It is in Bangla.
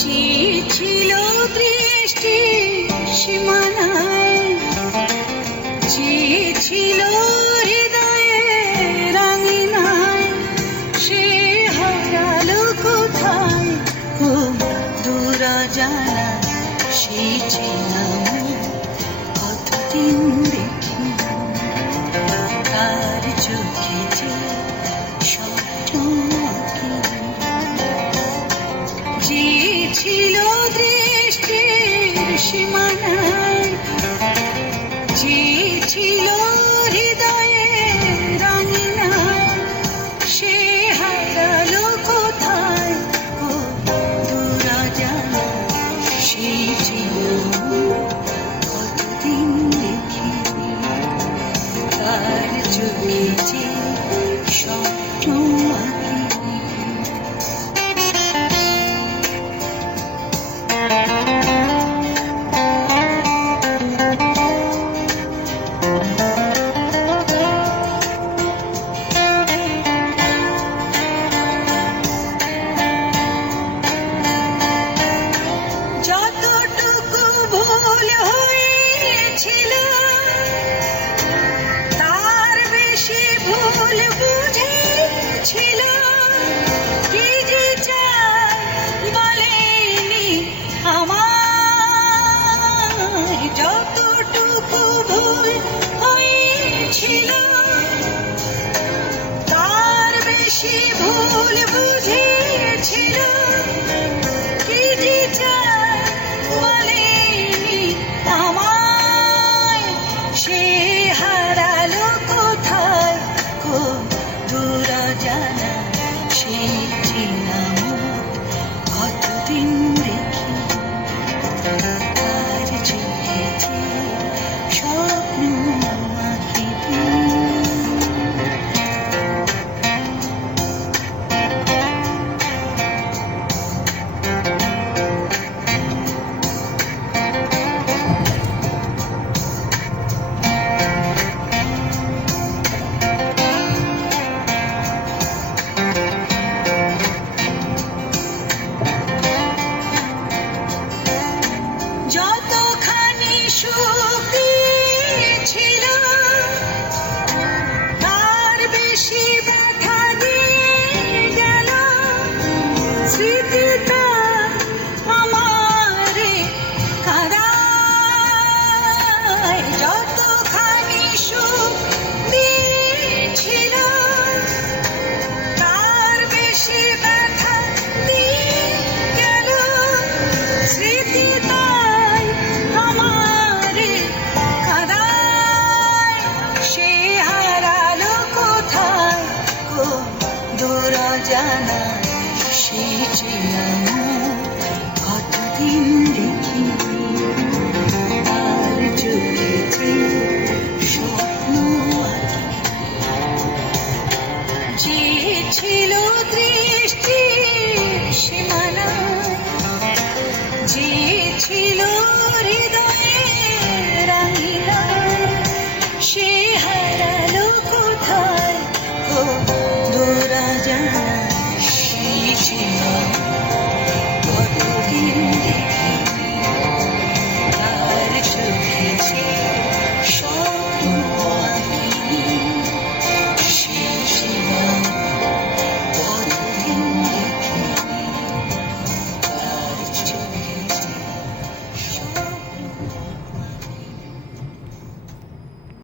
যে ছিল দৃষ্টি সীমানায়, যে ছিল হৃদয়ে রাঙিনায়, সে হারালো কোথায় ও দূর জানা। সে ছিলাম কতদিন দেখি তার চোখে যে স্বপ্ন আঁকি। যে ছিল দৃষ্টির সীমানায়, যে ছিল হৃদয়ে রাঙিনায়, সে হারালো কোথায় ও দূর জানা। সে ছিল কতদিন দেখি তার চোখে যে স্বপ্ন আঁকি। যতটুকু ভুল হয়েছিল তার বেশি ভুল বুঝেছিল। কি যে চাই বলেনি আমায়। যতটুকু ভুল হয়েছিল তার বেশি ভুল বুঝেছিল। কি যে চাই বলেনি আমায়। সে হারালো কোথায় গো দূর জানা। সে ছিলাম কতদিন দেখি তার চোখে যে স্বপ্ন আঁকি। যতখানি সুখ ছিল তার বেশি ব্যথা দিয়ে গেল। স্মৃতিটা আমারে কাঁদায়। যতখানি সুখ দিয়েছিল তার বেশি ব্যথা দিয়ে গেল। স্মৃতিটা আমারে কাঁদায়। সে হারালো কোথায় গো দূর জানা। সে ছিলাম কতদিন দেখি তার চোখে যে স্বপ্ন আঁকি। যে ছিল দৃষ্টির সীমানায়, যে ছিল